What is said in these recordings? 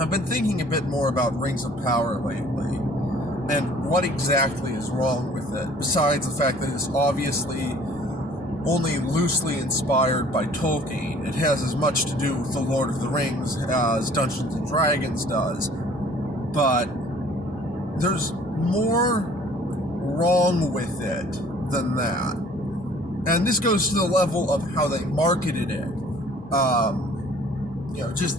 I've been thinking a bit more about Rings of Power lately, and what exactly is wrong with it, besides the fact that it's obviously only loosely inspired by Tolkien. It has as much to do with The Lord of the Rings as Dungeons and Dragons does, but there's more wrong with it than that. And this goes to the level of how they marketed it.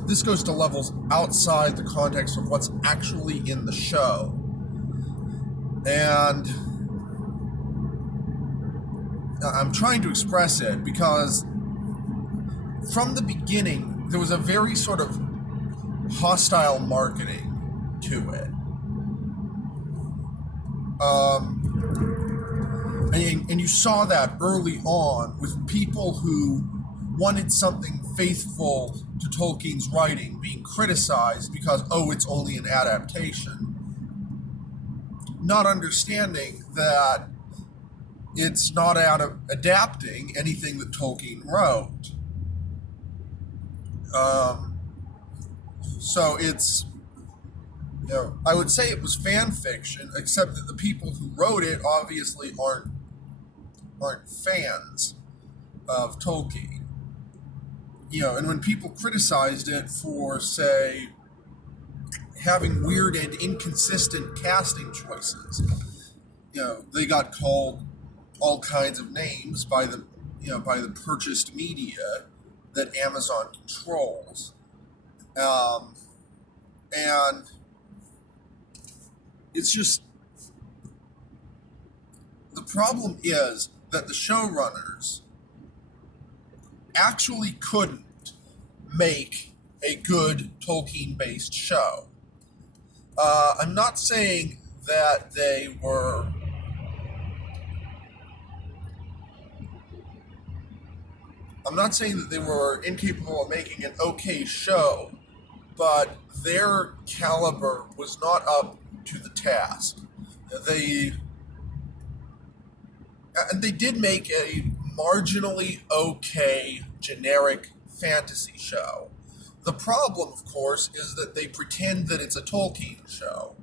This goes to levels outside the context of what's actually in the show. And I'm trying to express it because from the beginning, there was a very sort of hostile marketing to it. And you saw that early on with people who wanted something faithful to Tolkien's writing being criticized because, it's only an adaptation. Not understanding that it's not adapting anything that Tolkien wrote. So it's, I would say it was fan fiction, except that the people who wrote it obviously aren't fans of Tolkien. And when people criticized it for, say, having weird and inconsistent casting choices, they got called all kinds of names by the purchased media that Amazon controls. And it's just, the problem is that the showrunners actually couldn't make a good Tolkien-based show. I'm not saying that they were incapable of making an okay show, but their caliber was not up to the task. They did make a marginally okay generic fantasy show. The problem, of course, is that they pretend that it's a Tolkien show,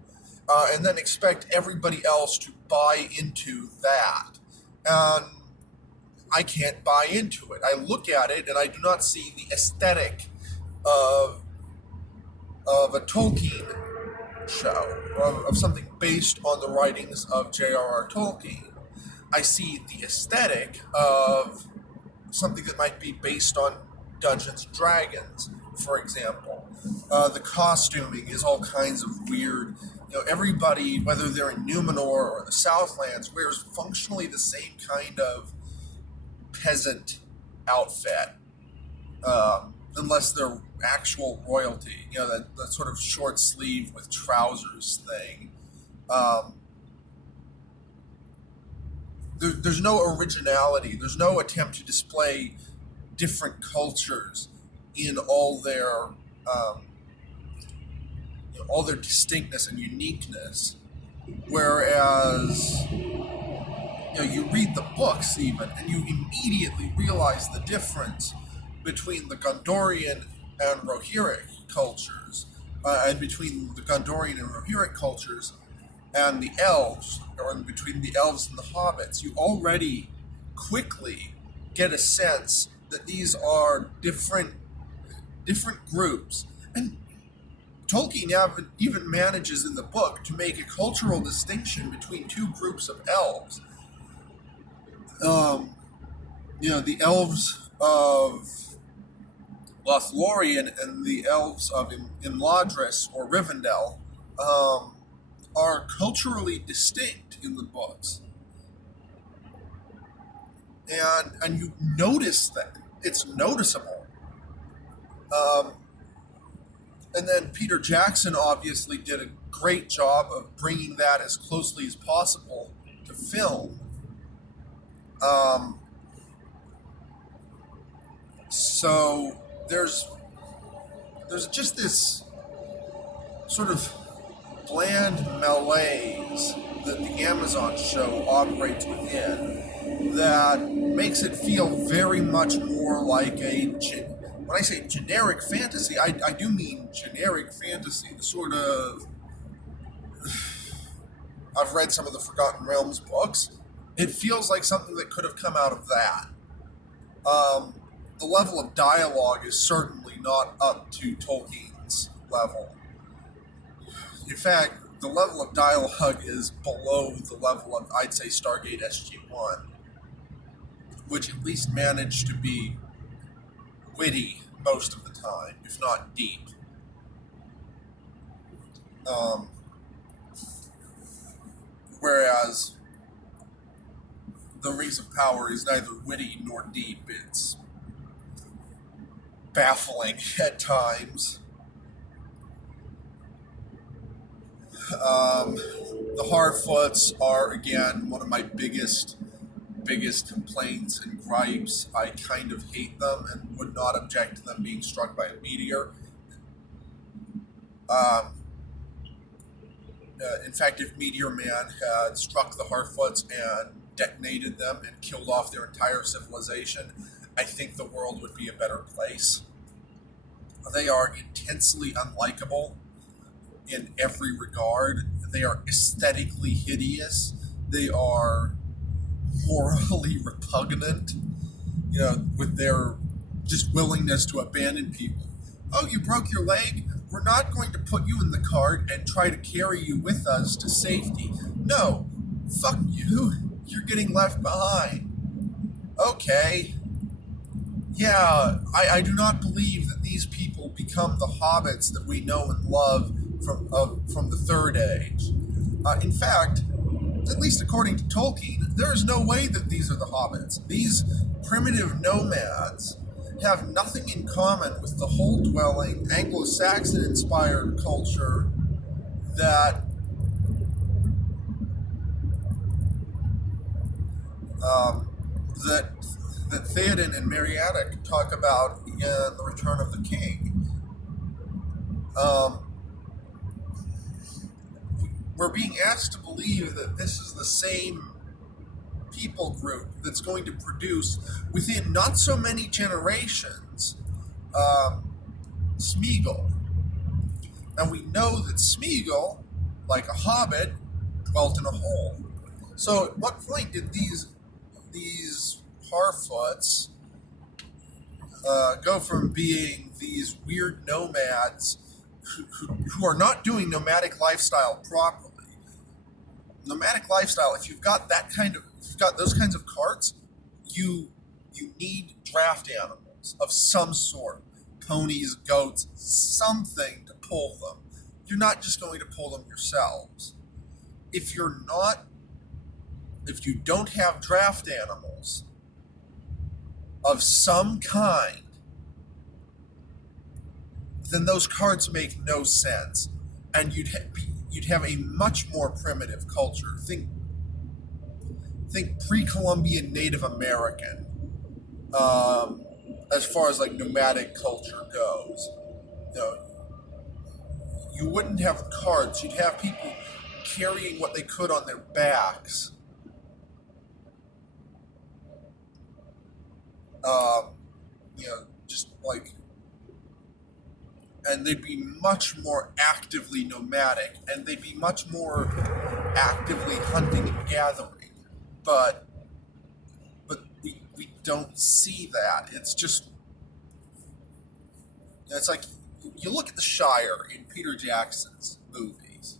and then expect everybody else to buy into that. And I can't buy into it. I look at it and I do not see the aesthetic of a Tolkien show, of something based on the writings of J.R.R. Tolkien. I see the aesthetic of something that might be based on Dungeons and Dragons, for example. The costuming is all kinds of weird. Everybody, whether they're in Numenor or the Southlands, wears functionally the same kind of peasant outfit, unless they're actual royalty. That sort of short sleeve with trousers thing. There's no originality. There's no attempt to display different cultures in all their distinctness and uniqueness. Whereas, you read the books even, and you immediately realize the difference between the Gondorian and Rohirric cultures, and between the Gondorian and Rohirric cultures and the elves, or between the elves and the hobbits. You already quickly get a sense that these are different groups. And Tolkien even manages in the book to make a cultural distinction between two groups of elves. The elves of Lothlorien and the elves of Imladris or Rivendell are culturally distinct in the books. And you notice that. It's noticeable. And then Peter Jackson obviously did a great job of bringing that as closely as possible to film. So there's just this sort of bland malaise that the Amazon show operates within that makes it feel very much more like a when I say generic fantasy, I do mean generic fantasy. The sort of I've read some of the Forgotten Realms books. It feels like something that could have come out of that. Um, the level of dialogue is certainly not up to Tolkien's level. In fact, the level of dialogue is below the level of, I'd say, Stargate SG-1, which at least managed to be witty most of the time, if not deep. Um, Whereas the Rings of Power is neither witty nor deep. It's baffling at times. The Hardfoots are again one of my biggest complaints and gripes. I kind of hate them and would not object to them being struck by a meteor. Um, in fact, if Meteor Man had struck the Hardfoots and detonated them and killed off their entire civilization, I think the world would be a better place. They are intensely unlikable in every regard. They are aesthetically hideous. They are morally repugnant, with their just willingness to abandon people. Oh, you broke your leg? We're not going to put you in the cart and try to carry you with us to safety. No, fuck you. You're getting left behind. Okay. Yeah, I do not believe that these people become the hobbits that we know and love from the Third Age. In fact, at least according to Tolkien, there is no way that these are the hobbits. These primitive nomads have nothing in common with the hole-dwelling, Anglo-Saxon-inspired culture that um, that that Theoden and Meriadoc talk about in The Return of the King. Um, we're being asked to believe that this is the same people group that's going to produce, within not so many generations, Smeagol. And we know that Smeagol, like a hobbit, dwelt in a hole. So at what point did these Harfoots go from being these weird nomads who are not doing nomadic lifestyle properly? Nomadic lifestyle, if you've got those kinds of carts, you need draft animals of some sort, ponies, goats, something to pull them. You're not just going to pull them yourselves. If you don't have draft animals of some kind, then those cards make no sense, and you'd have a much more primitive culture. Think pre-Columbian Native American, as far as like nomadic culture goes. You wouldn't have carts. You'd have people carrying what they could on their backs. Just like, and they'd be much more actively nomadic, and they'd be much more actively hunting and gathering. But we don't see that. It's like you look at the Shire in Peter Jackson's movies,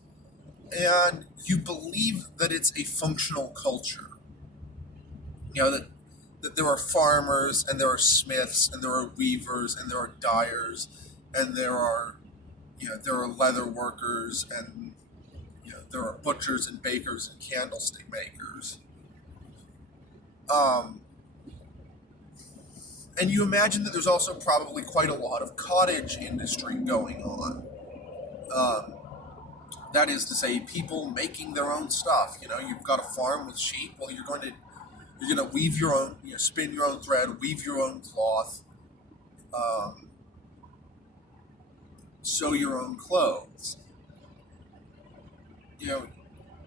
and you believe that it's a functional culture. That there are farmers, and there are smiths, and there are weavers, and there are dyers, and there are leather workers, and there are butchers and bakers and candlestick makers. And you imagine that there's also probably quite a lot of cottage industry going on. That is to say, people making their own stuff. You've got a farm with sheep. Well, you're going to weave your own, spin your own thread, weave your own cloth, sew your own clothes.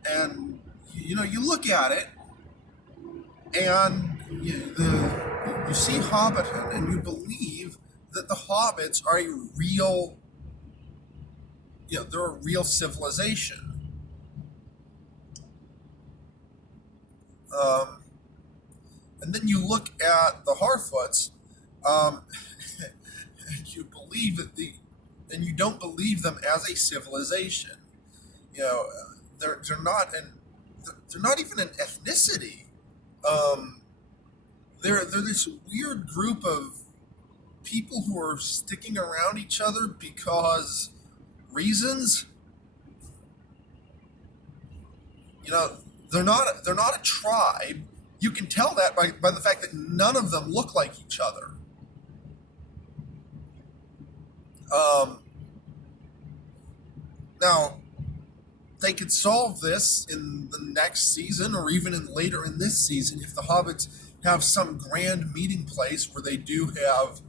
And you look at it, and you see Hobbiton, and you believe that the hobbits are a real, they're a real civilization. Um, and then you look at the Harfoots, um, and you believe that and you don't believe them as a civilization. You know, they're not they're not even an ethnicity. Um, they're this weird group of people who are sticking around each other because reasons. You know, they're not a tribe. You can tell that by the fact that none of them look like each other. Um, Now, they could solve this in the next season or even later in this season if the hobbits have some grand meeting place where they do have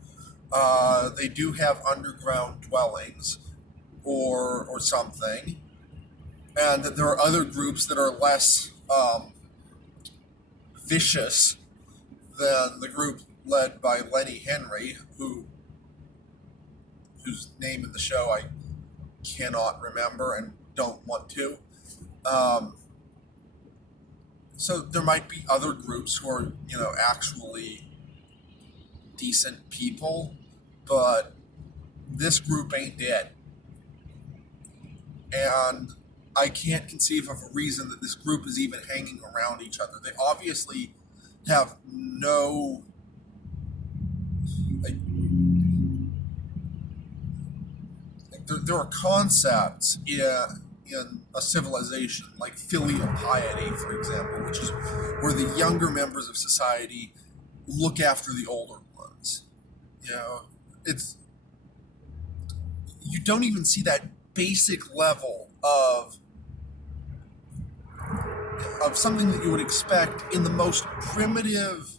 underground dwellings or something, and that there are other groups that are less vicious than the group led by Lenny Henry, whose name in the show I cannot remember and don't want to. Um, so there might be other groups who are, actually decent people, but this group ain't dead. And I can't conceive of a reason that this group is even hanging around each other. They obviously have no, like, there are concepts in a civilization like filial piety, for example, which is where the younger members of society look after the older ones. You know, it's you don't even see that basic level of something that you would expect in the most primitive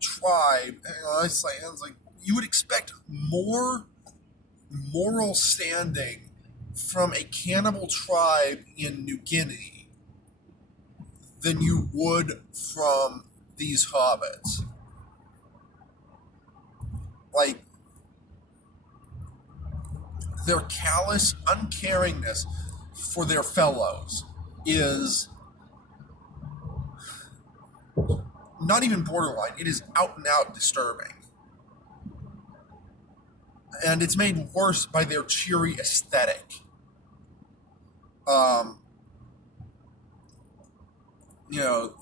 tribe. It's like you would expect more moral standing from a cannibal tribe in New Guinea than you would from these hobbits. Like, their callous uncaringness for their fellows is not even borderline, it is out and out disturbing. And it's made worse by their cheery aesthetic. Um, you know,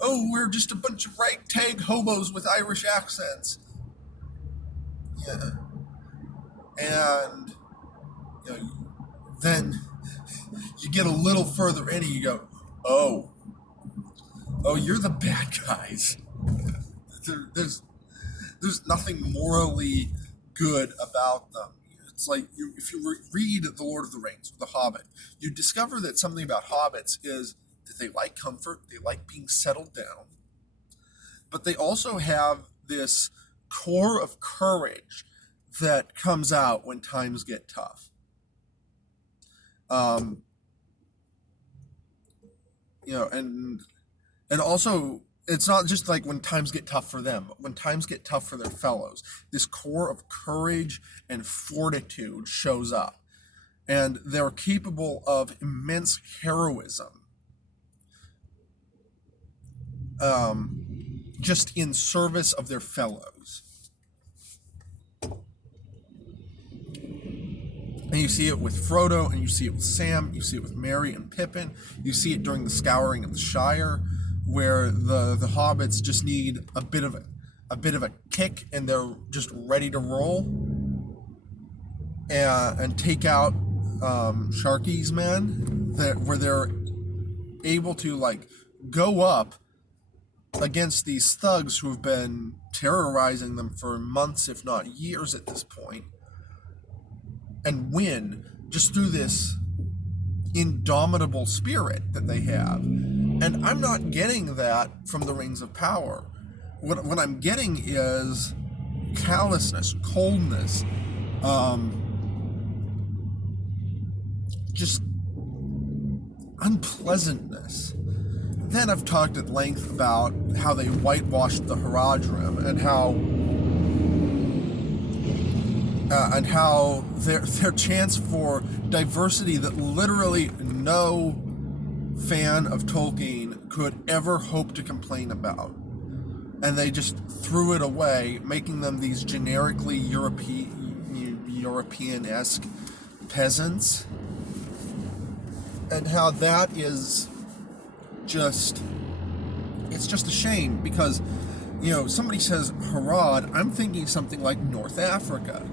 oh, we're just a bunch of ragtag hobos with Irish accents. Yeah. And, then you get a little further in and you go, oh, you're the bad guys. There's nothing morally good about them. It's like if you read The Lord of the Rings, or The Hobbit, you discover that something about hobbits is that they like comfort, they like being settled down, but they also have this core of courage that comes out when times get tough. Um, and also it's not just like when times get tough for them, when times get tough for their fellows. This core of courage and fortitude shows up, and they're capable of immense heroism, just in service of their fellows. And you see it with Frodo, and you see it with Sam, you see it with Merry and Pippin, you see it during the scouring of the Shire, where the hobbits just need a bit of a kick, and they're just ready to roll and take out Sharky's men, where they're able to go up against these thugs who have been terrorizing them for months, if not years at this point, and win just through this indomitable spirit that they have. And I'm not getting that from the Rings of Power. What I'm getting is callousness, coldness, just unpleasantness. Then I've talked at length about how they whitewashed the Haradrim and how and how their chance for diversity that literally no fan of Tolkien could ever hope to complain about. And they just threw it away, making them these generically European-esque peasants. And how that is just, it's just a shame because, somebody says Harad, I'm thinking something like North Africa.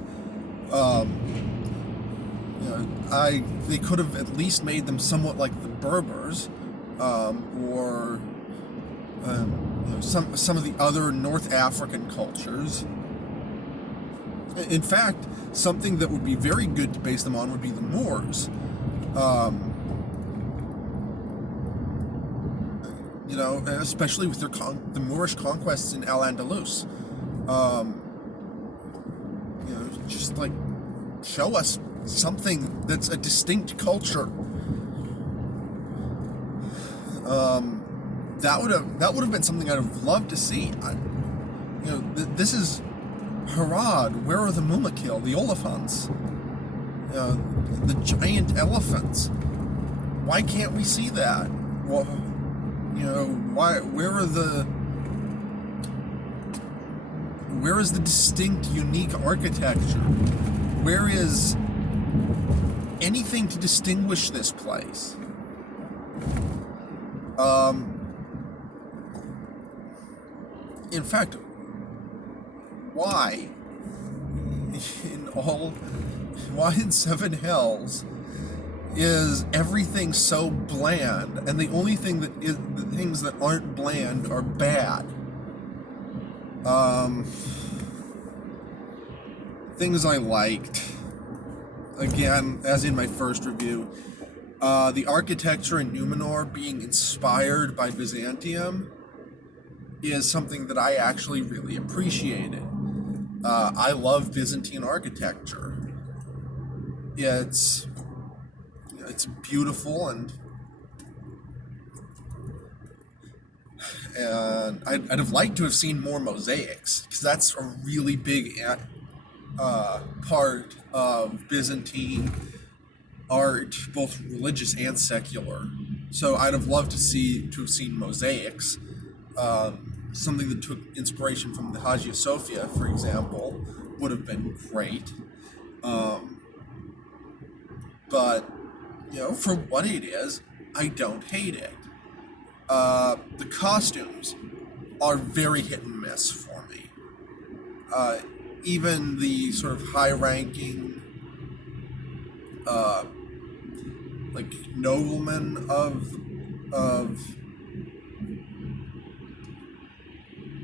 They could have at least made them somewhat like the Berbers, or some of the other North African cultures. In fact, something that would be very good to base them on would be the Moors. Especially with the Moorish conquests in Al-Andalus. Just like show us something that's a distinct culture. That would have been something I'd have loved to see. This is Harad. Where are the Mumakil, the Oliphants? The giant elephants. Why can't we see that? Well, why? Where is the distinct, unique architecture? Where is anything to distinguish this place? In fact, why? Why in Seven Hells is everything so bland, and the only thing the things that aren't bland are bad? Things I liked, again, as in my first review, the architecture in Numenor being inspired by Byzantium is something that I actually really appreciated. I love Byzantine architecture. It's beautiful, and I'd have liked to have seen more mosaics, because that's a really big part of Byzantine art, both religious and secular. So I'd have loved to have seen mosaics. Something that took inspiration from the Hagia Sophia, for example, would have been great. But for what it is, I don't hate it. The costumes are very hit and miss for me. Even the sort of high-ranking, noblemen of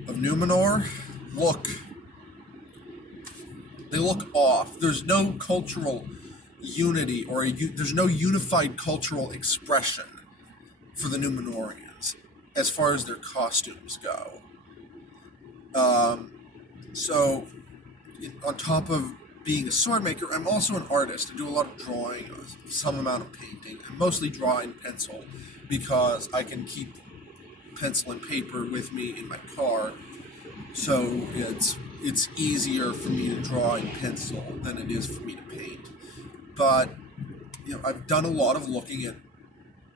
Numenor look off. There's no cultural unity, or there's no unified cultural expression for the Numenorians as far as their costumes go. So, on top of being a sword maker, I'm also an artist. I do a lot of drawing, some amount of painting. I mostly draw in pencil because I can keep pencil and paper with me in my car, so it's easier for me to draw in pencil than it is for me to paint. But I've done a lot of looking at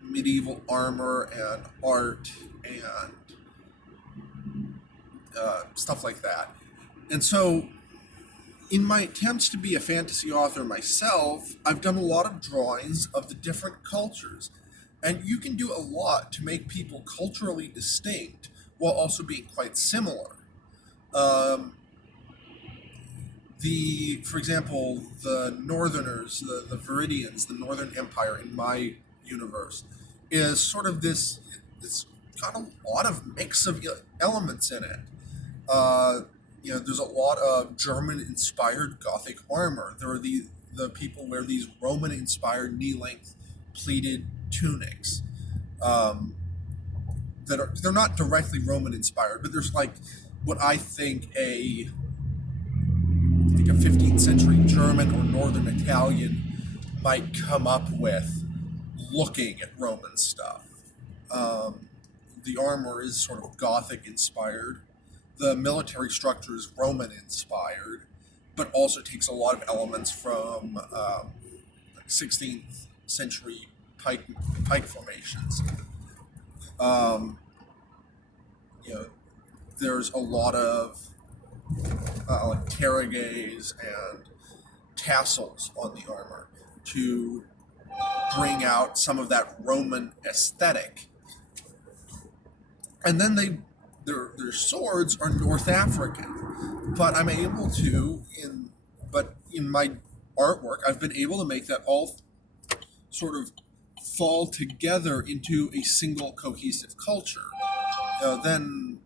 medieval armor and art and stuff like that. And so, in my attempts to be a fantasy author myself, I've done a lot of drawings of the different cultures. And you can do a lot to make people culturally distinct while also being quite similar. For example, the Northerners, the Viridians, the Northern Empire in my universe, is sort of this got a lot of mix of elements in it. There's a lot of German-inspired Gothic armor. There are the people wear these Roman-inspired knee-length pleated tunics. They're not directly Roman-inspired, but there's what I think a 15th century German or Northern Italian might come up with looking at Roman stuff. The armor is sort of Gothic inspired. The military structure is Roman inspired. but also takes a lot of elements from 16th century pike formations. Um, you know, there's a lot of like terrages and tassels on the armor to bring out some of that Roman aesthetic. And then their swords are North African, but I'm able to in my artwork I've been able to make that all sort of fall together into a single cohesive culture. Then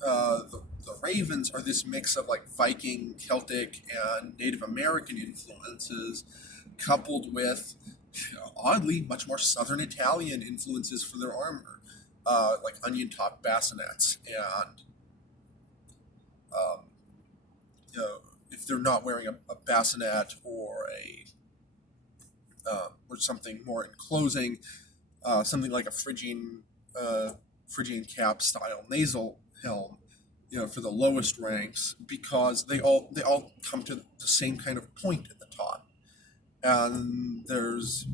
the Ravens are this mix of like Viking, Celtic, and Native American influences, coupled with oddly much more Southern Italian influences for their armor, like onion top bassinets, and um, if they're not wearing a bassinet or something more enclosing, something like a Phrygian cap style nasal helm, for the lowest ranks, because they all come to the same kind of point at the top, and there's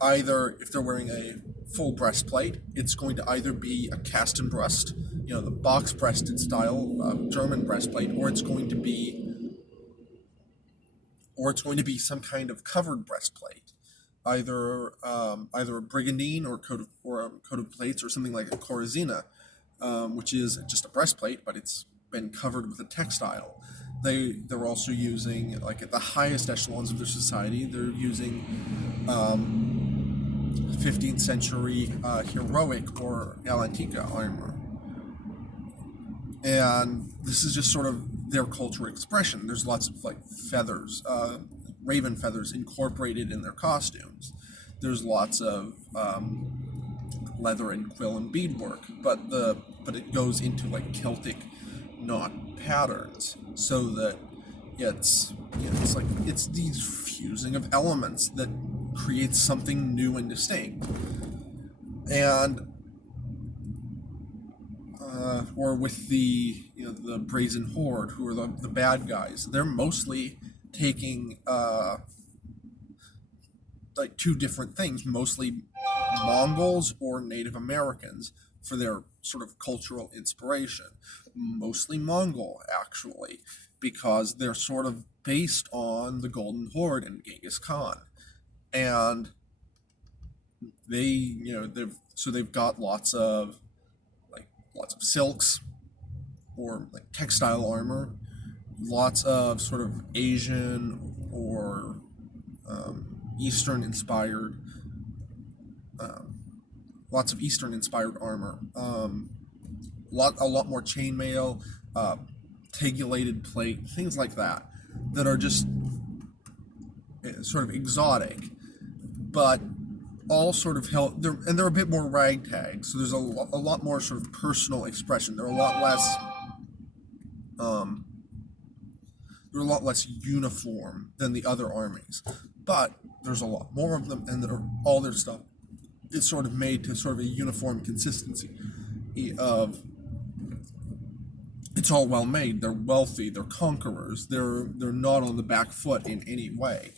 either if they're wearing a full breastplate, it's going to either be a Kasten breast, the box breasted style German breastplate, or it's going to be some kind of covered breastplate, either a brigandine or a coat of plates, or something like a corazina, which is just a breastplate, but it's been covered with a textile. They're also using, like at the highest echelons of their society, they're using 15th century heroic or Atlantica armor. And this is just sort of their cultural expression. There's lots of like feathers, raven feathers incorporated in their costumes. There's lots of leather and quill and beadwork, but it goes into like Celtic knot patterns, so that it's these fusing of elements that creates something new and distinct. And or with the Brazen Horde, who are the bad guys, they're mostly taking like two different things, mostly Mongols or Native Americans for their sort of cultural inspiration. Mostly Mongol, actually, because they're sort of based on the Golden Horde and Genghis Khan. And they've got lots of silks or like textile armor, lots of sort of Asian or Eastern inspired, lots of Eastern inspired armor, a lot more chainmail, tegulated plate, things like that are just sort of exotic, but all sort of they're a bit more ragtag. So there's a lot more sort of personal expression. They're a lot less uniform than the other armies, but there's a lot more of them, and all their stuff is sort of made to sort of a uniform consistency of it's all well made. They're wealthy. They're conquerors. They're not on the back foot in any way.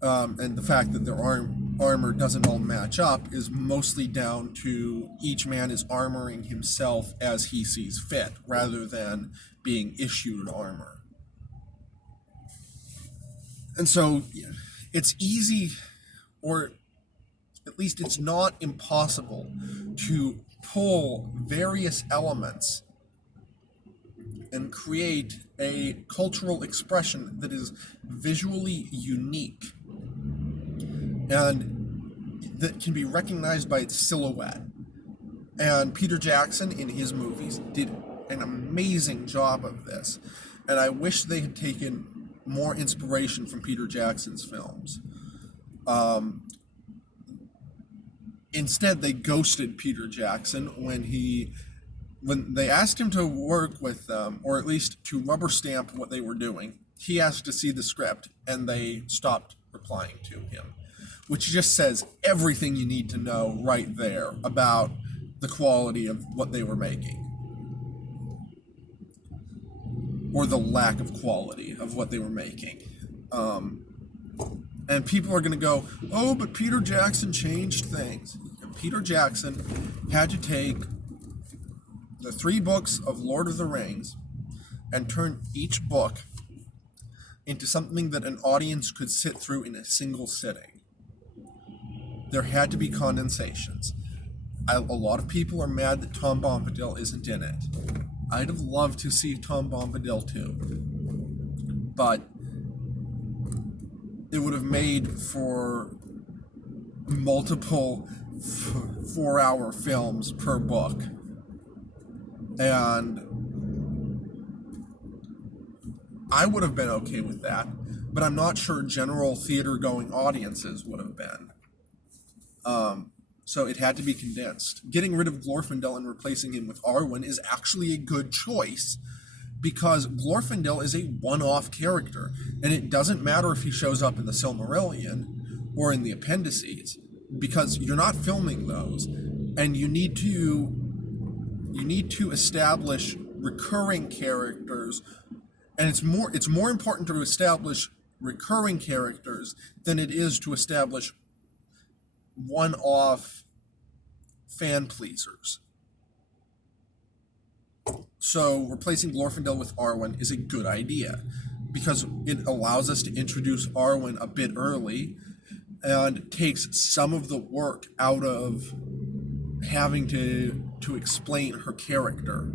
And the fact that their armor doesn't all match up is mostly down to each man is armoring himself as he sees fit, rather than being issued armor. And so it's easy, or at least it's not impossible, to pull various elements and create a cultural expression that is visually unique and that can be recognized by its silhouette. And Peter Jackson, in his movies, did an amazing job of this. And I wish they had taken more inspiration from Peter Jackson's films. Instead, they ghosted Peter Jackson when they asked him to work with them, or at least to rubber stamp what they were doing. He asked to see the script, and they stopped replying to him, which just says everything you need to know right there about the quality of what they were making. or the lack of quality of what they were making. And people are going to go, oh, but Peter Jackson changed things. Peter Jackson had to take the 3 books of Lord of the Rings and turn each book into something that an audience could sit through in a single sitting. There had to be condensations. A lot of people are mad that Tom Bombadil isn't in it. I'd have loved to see Tom Bombadil too. But it would have made for multiple 4-hour films per book. And I would have been okay with that, but I'm not sure general theater-going audiences would have been. So it had to be condensed. Getting rid of Glorfindel and replacing him with Arwen is actually a good choice, because Glorfindel is a one-off character, and it doesn't matter if he shows up in the Silmarillion or in the appendices, because you're not filming those, and you need to establish recurring characters, and it's more important to establish recurring characters than it is to establish one-off fan pleasers. So replacing Glorfindel with Arwen is a good idea, because it allows us to introduce Arwen a bit early and takes some of the work out of having to explain her character.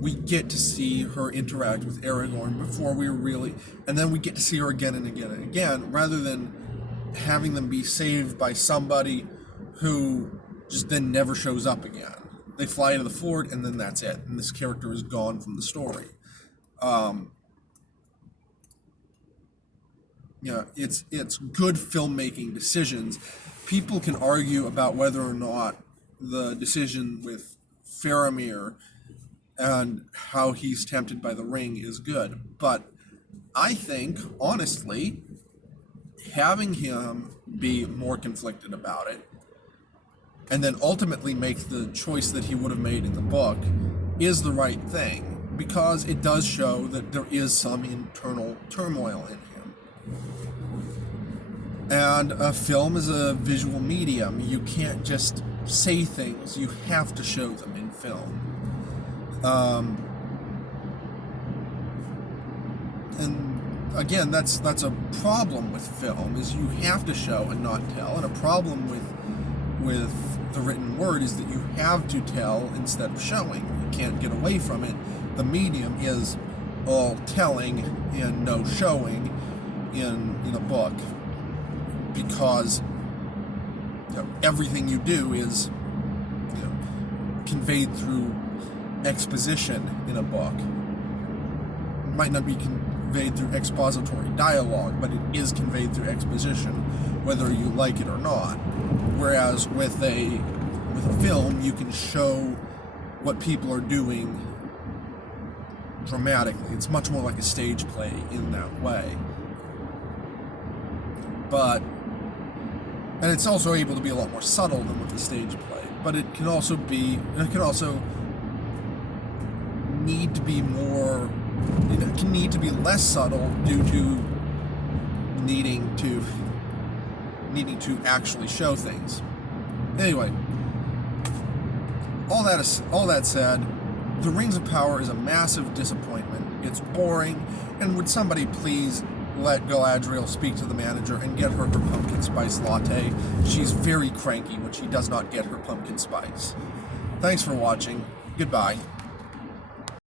We get to see her interact with Aragorn before we really, and then we get to see her again and again and again, rather than having them be saved by somebody who just then never shows up again. They fly to the fort, and then that's it, and this character is gone from the story. It's good filmmaking decisions. People can argue about whether or not the decision with Faramir and how he's tempted by the ring is good, but I think, honestly, having him be more conflicted about it and then ultimately make the choice that he would have made in the book is the right thing, because it does show that there is some internal turmoil in him. And a film is a visual medium. You can't just say things, you have to show them in film. And again, that's a problem with film, is you have to show and not tell, and a problem with the written word is that you have to tell instead of showing. You can't get away from it. The medium is all telling and no showing in a book, because everything you do is conveyed through exposition in a book. It might not be conveyed through expository dialogue, but it is conveyed through exposition, whether you like it or not. Whereas with a film, you can show what people are doing dramatically. It's much more like a stage play in that way. And it's also able to be a lot more subtle than with a stage play. But it can also need to be more. It can need to be less subtle due to needing to actually show things. Anyway, all that said, The Rings of Power is a massive disappointment. It's boring, and would somebody please let Galadriel speak to the manager and get her pumpkin spice latte? She's very cranky when she does not get her pumpkin spice. Thanks for watching. Goodbye.